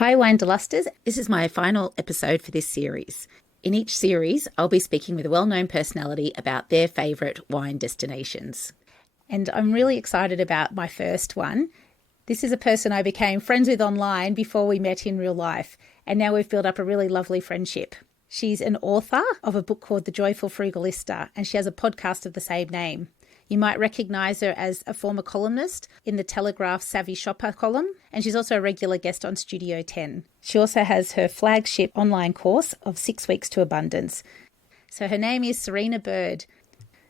Hi Winederlusters, this is my final episode for this series. In each series, I'll be speaking with a well-known personality about their favourite wine destinations. And I'm really excited about my first one. This is a person I became friends with online before we met in real life, and now we've built up a really lovely friendship. She's an author of a book called The Joyful Frugalista, and she has a podcast of the same name. You might recognise her as a former columnist in the Telegraph Savvy Shopper column, and she's also a regular guest on Studio 10. She also has her flagship online course of 6 Weeks to Abundance. So her name is Serina Bird.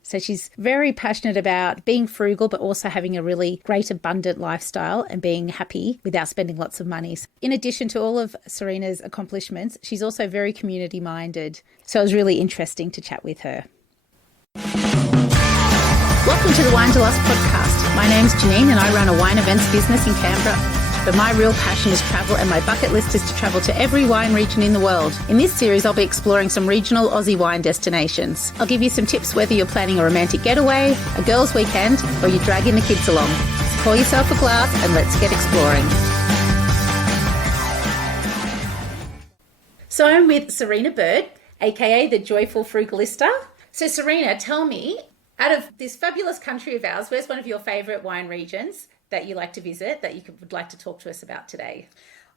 So she's very passionate about being frugal, but also having a really great abundant lifestyle and being happy without spending lots of money. In addition to all of Serina's accomplishments, she's also very community minded. So it was really interesting to chat with her. Welcome to the Winederlust podcast. My name's Jeanene and I run a wine events business in Canberra. But my real passion is travel, and my bucket list is to travel to every wine region in the world. In this series, I'll be exploring some regional Aussie wine destinations. I'll give you some tips whether you're planning a romantic getaway, a girls' weekend, or you're dragging the kids along. So pour yourself a glass and let's get exploring. So I'm with Serina Bird, aka the Joyful Frugalista. So Serina, tell me, out of this fabulous country of ours, where's one of your favourite wine regions that you like to visit, that you would like to talk to us about today?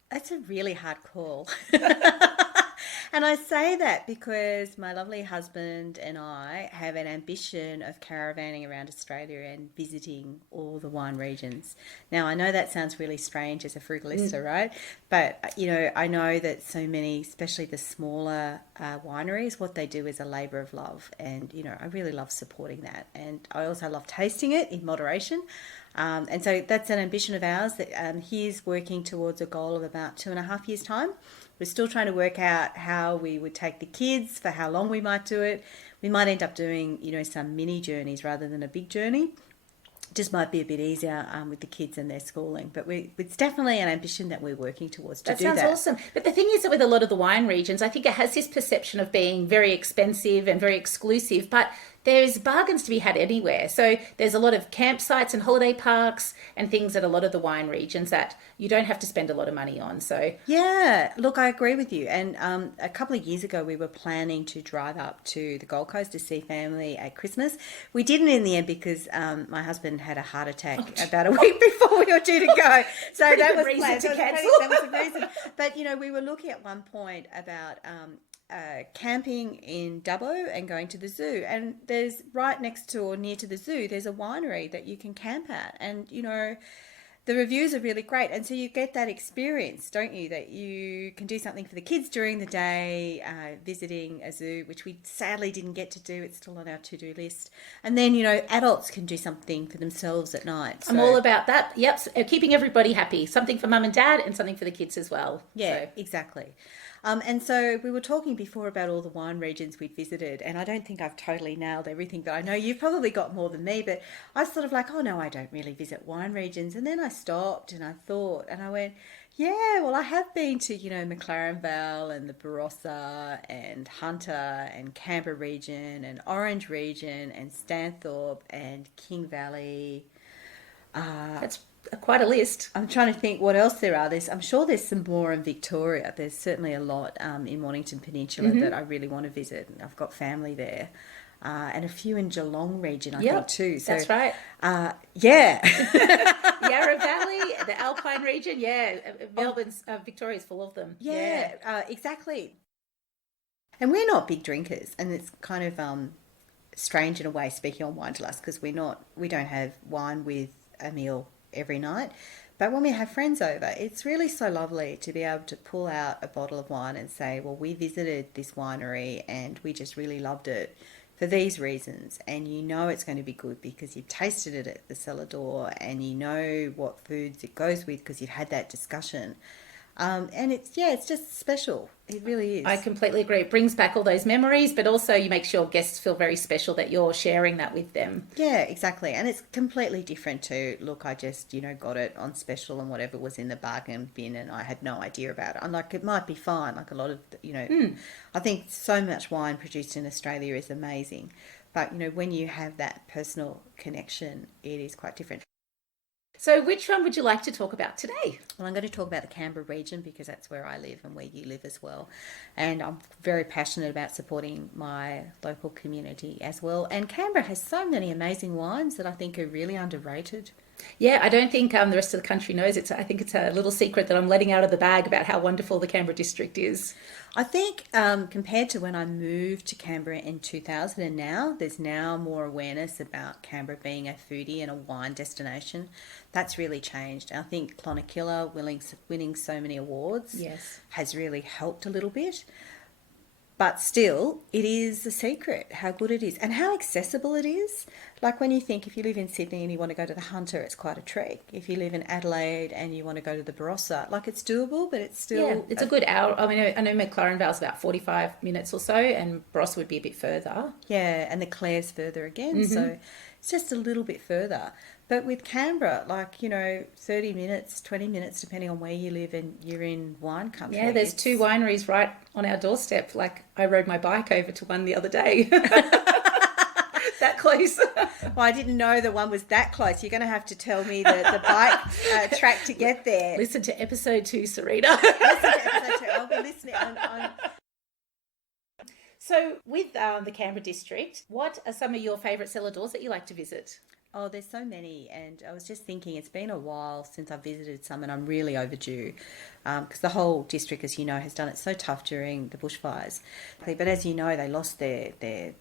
That's a really hard call. And I say that because my lovely husband and I have an ambition of caravanning around Australia and visiting all the wine regions. Now, I know that sounds really strange as a frugalista, right? But, you know, I know that so many, especially the smaller wineries, what they do is a labour of love. And, you know, I really love supporting that. And I also love tasting it in moderation. And so that's an ambition of ours that he's working towards a goal of about 2.5 years' time. We're still trying to work out how we would take the kids, for how long we might do it. We might end up doing, you know, some mini journeys rather than a big journey. Just might be a bit easier with the kids and their schooling. But it's definitely an ambition that we're working towards to do that. That sounds awesome. But the thing is that with a lot of the wine regions, I think it has this perception of being very expensive and very exclusive, but there's bargains to be had anywhere. So there's a lot of campsites and holiday parks and things at a lot of the wine regions that you don't have to spend a lot of money on. So yeah, look, I agree with you. And a couple of years ago, we were planning to drive up to the Gold Coast to see family at Christmas. We didn't in the end because my husband had a heart attack about a week before we were due to go. So that was reason to cancel. That was the reason. But, you know, we were looking at one point about camping in Dubbo and going to the zoo, and there's right next to or near to the zoo there's a winery that you can camp at, and you know the reviews are really great, and so you get that experience, don't you, that you can do something for the kids during the day, visiting a zoo, which we sadly didn't get to do. It's still on our to-do list. And then, you know, adults can do something for themselves at night. I'm all about that. Yep, keeping everybody happy, something for mum and dad and something for the kids as well. Yeah, exactly. And so we were talking before about all the wine regions we'd visited, and I don't think I've totally nailed everything, but I know you've probably got more than me, but I was sort of like, oh no, I don't really visit wine regions. And then I stopped and I thought, and I went, yeah, well, I have been to, you know, McLaren Vale and the Barossa and Hunter and Canberra region and Orange region and Stanthorpe and King Valley. That's quite a list. I'm trying to think what else there are. I'm sure there's some more in Victoria. There's certainly a lot in Mornington Peninsula that I really want to visit. I've got family there. And a few in Geelong region, I think, too. So, that's right. Yeah. Yarra Valley, the Alpine region, Melbourne's, Victoria's full of them. Yeah, exactly. And we're not big drinkers, and it's kind of strange in a way, speaking on Winederlust, because we don't have wine with a meal every night. But when we have friends over, it's really so lovely to be able to pull out a bottle of wine and say, well, we visited this winery and we just really loved it for these reasons. And you know it's going to be good because you've tasted it at the cellar door and you know what foods it goes with because you've had that discussion. And it's just special. It really is. I completely agree. It brings back all those memories, but also you make sure guests feel very special that you're sharing that with them. Yeah, exactly. And it's completely different to, look, I just, you know, got it on special and whatever was in the bargain bin and I had no idea about it. I'm like, it might be fine. Like a lot of, you know, I think so much wine produced in Australia is amazing. But, you know, when you have that personal connection, it is quite different. So which one would you like to talk about today? Well, I'm going to talk about the Canberra region because that's where I live and where you live as well. And I'm very passionate about supporting my local community as well. And Canberra has so many amazing wines that I think are really underrated. Yeah, I don't think the rest of the country knows. I think it's a little secret that I'm letting out of the bag about how wonderful the Canberra district is. I think compared to when I moved to Canberra in 2000 and now, there's now more awareness about Canberra being a foodie and a wine destination. That's really changed. And I think Clonakilla winning so many awards has really helped a little bit. But still, it is a secret how good it is and how accessible it is. Like when you think if you live in Sydney and you want to go to the Hunter, it's quite a trek. If you live in Adelaide and you want to go to the Barossa, like it's doable, but it's still... Yeah, it's a good hour. I mean, I know McLaren Vale's about 45 minutes or so and Barossa would be a bit further. Yeah, and the Clare's further again, so it's just a little bit further. But with Canberra, 30 minutes, 20 minutes, depending on where you live and you're in wine country. Yeah, there's 2 wineries right on our doorstep. Like I rode my bike over to one the other day. That close. Well, I didn't know the one was that close. You're going to have to tell me the bike track to get there. Listen to episode 2, Serina. Listen to episode 2. I'll be listening on... So with the Canberra district, what are some of your favourite cellar doors that you like to visit? Oh, there's so many, and I was just thinking it's been a while since I've visited some, and I'm really overdue because the whole district, as you know, has done it so tough during the bushfires. But as you know, they lost their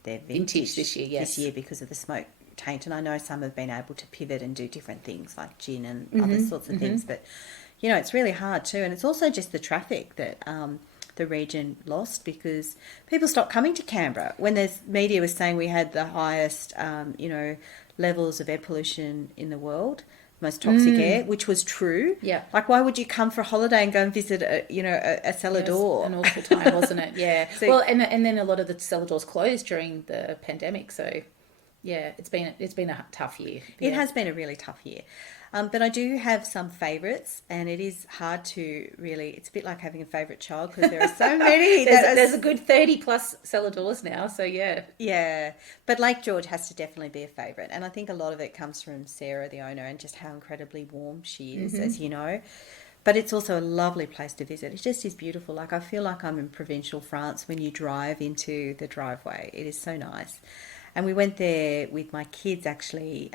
vintage this year, yes. This year because of the smoke taint, and I know some have been able to pivot and do different things like gin and other sorts of things, but it's really hard too, and it's also just the traffic that the region lost because people stopped coming to Canberra when the media was saying we had the highest, levels of air pollution in the world, most toxic air, which was true. Yeah. Like, why would you come for a holiday and go and visit a cellar door? An awful time, wasn't it? Yeah. So, and then a lot of the cellar doors closed during the pandemic. So, yeah, it's been a tough year. It has been a really tough year. But I do have some favourites, and it is hard to really... It's a bit like having a favourite child because there are so many. There's a good 30 plus cellar doors now, so yeah. Yeah, but Lake George has to definitely be a favourite, and I think a lot of it comes from Sarah, the owner, and just how incredibly warm she is, as you know. But it's also a lovely place to visit. It just is beautiful. Like, I feel like I'm in provincial France when you drive into the driveway. It is so nice. And we went there with my kids, actually...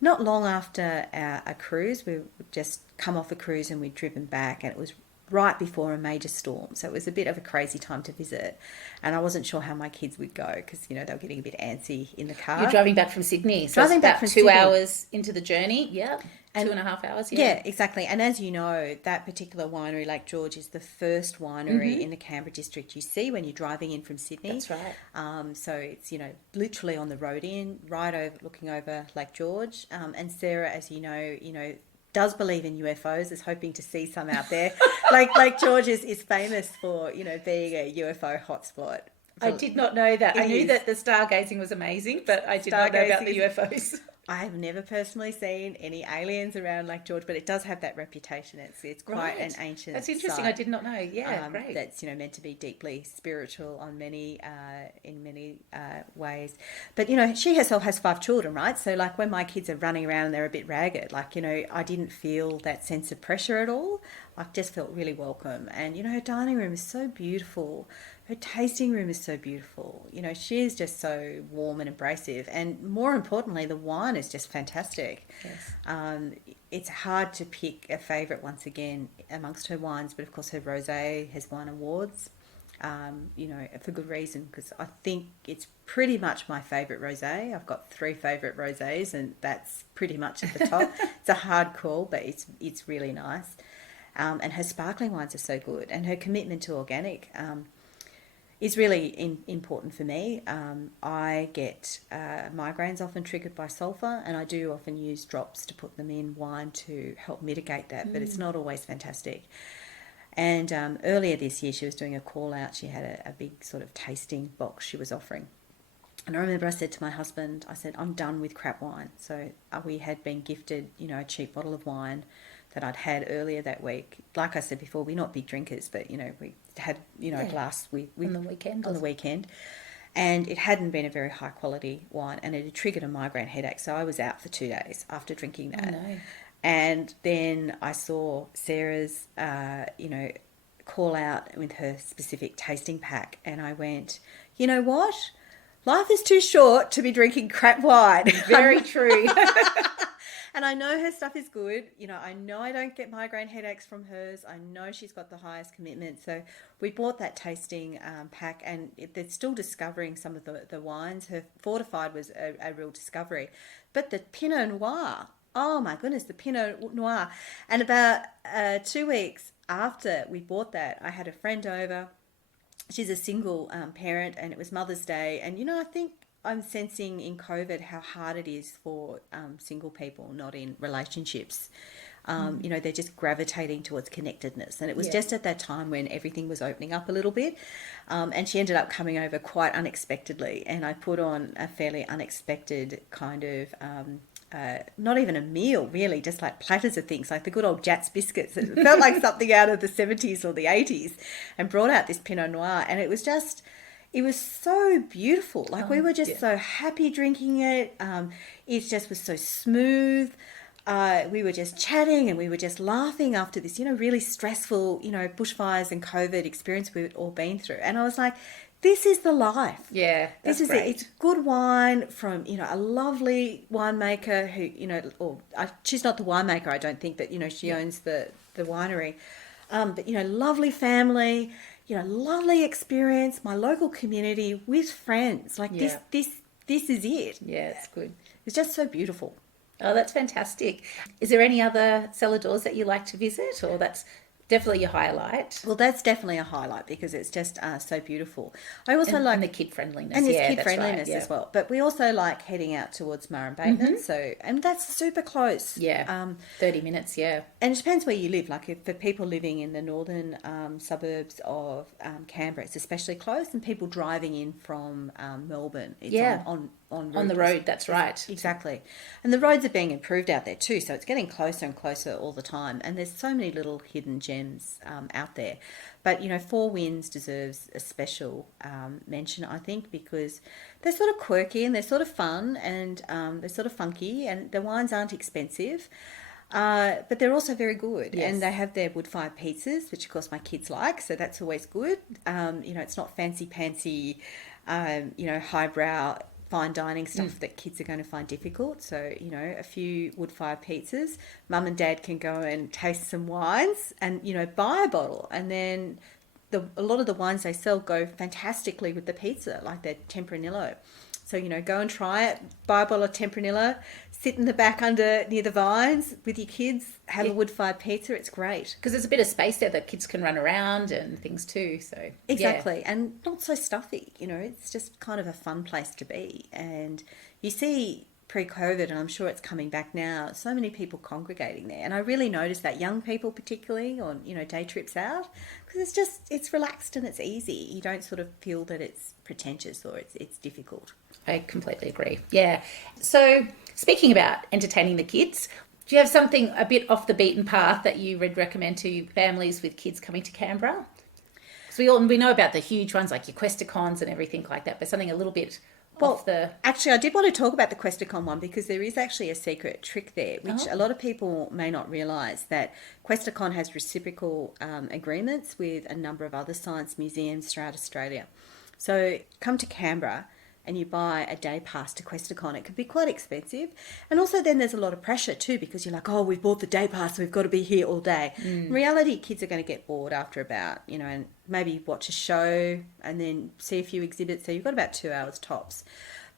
not long after a cruise. We just come off a cruise and we'd driven back, and it was right before a major storm. So it was a bit of a crazy time to visit. And I wasn't sure how my kids would go because, they were getting a bit antsy in the car. You're driving back from Sydney. So driving back from 2 Sydney. hours into the journey. Yeah. And 2.5 hours. Yeah, exactly. And as you know, that particular winery, Lake George, is the first winery in the Canberra district you see when you're driving in from Sydney. That's right. So it's, literally on the road in, right over, looking over Lake George. And Sarah, as you know, does believe in UFOs, is hoping to see some out there. Lake George is famous for, being a UFO hotspot. I did not know that. I knew that the stargazing was amazing, but I did not know about the UFOs. I have never personally seen any aliens around Lake George, but it does have that reputation. It's quite an ancient That's interesting. site. I did not know. Yeah, great. That's meant to be deeply spiritual on many in many ways. But she herself has 5 children, right? So like when my kids are running around and they're a bit ragged, I didn't feel that sense of pressure at all. I just felt really welcome. And her dining room is so beautiful. Her tasting room is so beautiful. She is just so warm and abrasive. And more importantly, the wine is just fantastic. Yes. It's hard to pick a favourite once again amongst her wines, but of course her rosé has won awards, for good reason, because I think it's pretty much my favourite rosé. I've got 3 favourite rosés, and that's pretty much at the top. It's a hard call, but it's really nice. And her sparkling wines are so good, and her commitment to organic is really important for me. I get migraines often triggered by sulphur, and I do often use drops to put them in wine to help mitigate that, but it's not always fantastic. And earlier this year, she was doing a call out. She had a big sort of tasting box she was offering. And I remember I said to my husband, I'm done with crap wine. So we had been gifted, a cheap bottle of wine that I'd had earlier that week. Like I said before, we're not big drinkers, but, we had, a glass on the weekend. On the weekend. and it hadn't been a very high quality wine, and it had triggered a migraine headache. So I was out for 2 days after drinking that. Oh, no. And then I saw Sarah's, call out with her specific tasting pack, and I went, you know what? Life is too short to be drinking crap wine. Very true. And I know her stuff is good. I know I don't get migraine headaches from hers. I know she's got the highest commitment. So we bought that tasting pack, and they're still discovering some of the wines. Her fortified was a real discovery. But the Pinot Noir, oh my goodness, the Pinot Noir. And about 2 weeks after we bought that, I had a friend over. She's a single parent, and it was Mother's Day. And, I think I'm sensing in COVID how hard it is for single people not in relationships. They're just gravitating towards connectedness. And it was just at that time when everything was opening up a little bit. And she ended up coming over quite unexpectedly. And I put on a fairly unexpected kind of... not even a meal, really, just like platters of things, like the good old Jats biscuits. It felt like something out of the 70s or the 80s, and brought out this Pinot Noir. And it was so beautiful. Like, we were just so happy drinking it. It just was so smooth. We were just chatting, and we were just laughing after this, really stressful, bushfires and COVID experience we've all been through. And I was like, this is the life. Yeah, this is great. it. It's good wine from, a lovely winemaker who, she's not the winemaker, I don't think, but, she owns the winery. But, lovely family, lovely experience, my local community with friends. Like this is it. Yeah, it's good. It's just so beautiful. Oh, that's fantastic. Is there any other cellar doors that you like to visit, or that's definitely your highlight? Well, that's definitely a highlight because it's just so beautiful. I also like... And the kid-friendliness. And there's yeah, kid-friendliness as well. But we also like heading out towards Murray Bateman. And that's super close. Yeah, 30 minutes, yeah. And it depends where you live. Like, for people living in the northern suburbs of Canberra, it's especially close. And people driving in from Melbourne, it's on the road, that's right. Exactly. And the roads are being improved out there too, so it's getting closer and closer all the time. And there's so many little hidden gems out there. But, Four Winds deserves a special mention, I think, because they're sort of quirky and they're sort of fun and they're sort of funky, and the wines aren't expensive. But they're also very good. Yes. And they have their wood-fired pizzas, which of course my kids like, so that's always good. It's not fancy-pantsy, highbrow fine dining stuff that kids are going to find difficult. So, a few wood-fired pizzas. Mum and Dad can go and taste some wines and, buy a bottle. And then a lot of the wines they sell go fantastically with the pizza, like their Tempranillo. So, go and try it, buy a bottle of Tempranillo, sit in the back near the vines with your kids, have a wood-fired pizza. It's great. Because there's a bit of space there that kids can run around and things too. So Exactly. And not so stuffy, it's just kind of a fun place to be. And you see pre-COVID, and I'm sure it's coming back now, so many people congregating there. And I really noticed that, young people particularly on, day trips out, because it's relaxed and it's easy. You don't sort of feel that it's pretentious or it's difficult. I completely agree. Yeah. So speaking about entertaining the kids, do you have something a bit off the beaten path that you would recommend to families with kids coming to Canberra? Because we know about the huge ones like your Questacons and everything like that, but something a little bit off the... Actually, I did want to talk about the Questacon one because there is actually a secret trick there, which a lot of people may not realise, that Questacon has reciprocal agreements with a number of other science museums throughout Australia. So come to Canberra and you buy a day pass to Questacon, it could be quite expensive. And also then there's a lot of pressure too, because you're like, oh, we've bought the day pass, so we've got to be here all day. In reality, kids are going to get bored after about, and maybe watch a show and then see a few exhibits. So you've got about 2 hours tops.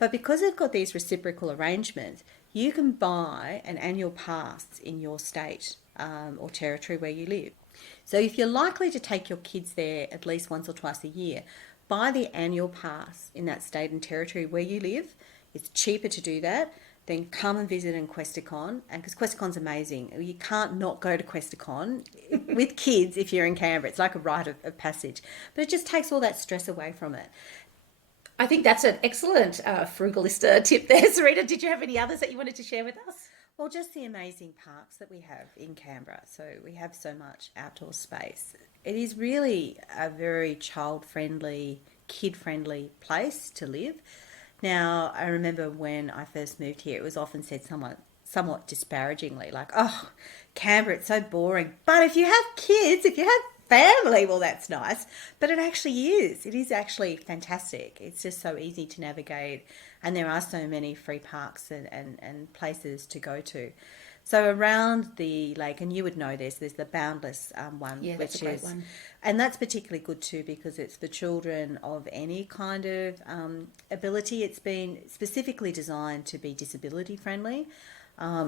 But because they've got these reciprocal arrangements, you can buy an annual pass in your state or territory where you live. So if you're likely to take your kids there at least once or twice a year, buy the annual pass in that state and territory where you live. It's cheaper to do that. Then come and visit in Questacon, and because Questacon's amazing. You can't not go to Questacon with kids if you're in Canberra. It's like a rite of passage. But it just takes all that stress away from it. I think that's an excellent Frugalista tip there. Serina, did you have any others that you wanted to share with us? Well, just the amazing parks that we have in Canberra. So we have so much outdoor space. It is really a very child-friendly kid-friendly place to live. Now, I remember when I first moved here, it was often said somewhat disparagingly, like, oh, Canberra, it's so boring. But if you have kids, if you have family, well, that's nice. But it actually is. It is actually fantastic. It's just so easy to navigate. And there are so many free parks and places to go to. So around the lake, and you would know this, there's the Boundless one, Yeah, that's a great one. And that's particularly good too because it's for children of any kind of ability. It's been specifically designed to be disability friendly.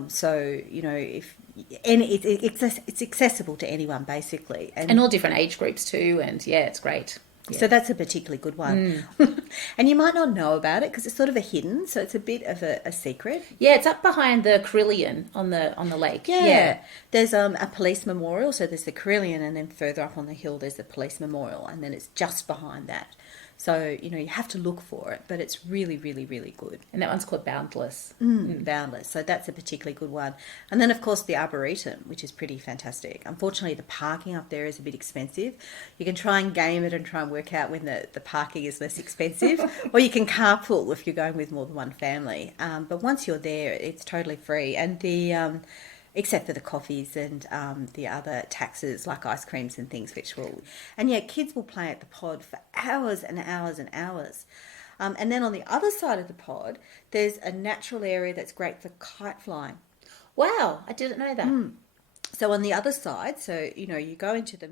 So you know, it's accessible to anyone basically, and all different age groups too. And yeah, it's great. Yeah. So that's a particularly good one. And you might not know about it because it's sort of a hidden, so it's a bit of a secret. Yeah, it's up behind the Carillion on the lake. Yeah. There's a police memorial, so there's the Carillion, and then further up on the hill there's the police memorial, and then it's just behind that. So, you know, you have to look for it, but it's really, really, really good. And that one's called Boundless. Boundless. So that's a particularly good one. And then, of course, the Arboretum, which is pretty fantastic. Unfortunately, the parking up there is a bit expensive. You can try and game it and try and work out when the parking is less expensive, or you can carpool if you're going with more than one family. But once you're there, it's totally free. And the... except for the coffees and the other taxes like ice creams and things, which will... And yeah, kids will play at the pod for hours and hours and hours. And then on the other side of the pod, there's a natural area that's great for kite flying. Wow, I didn't know that. So on the other side, so, you know, you go into the...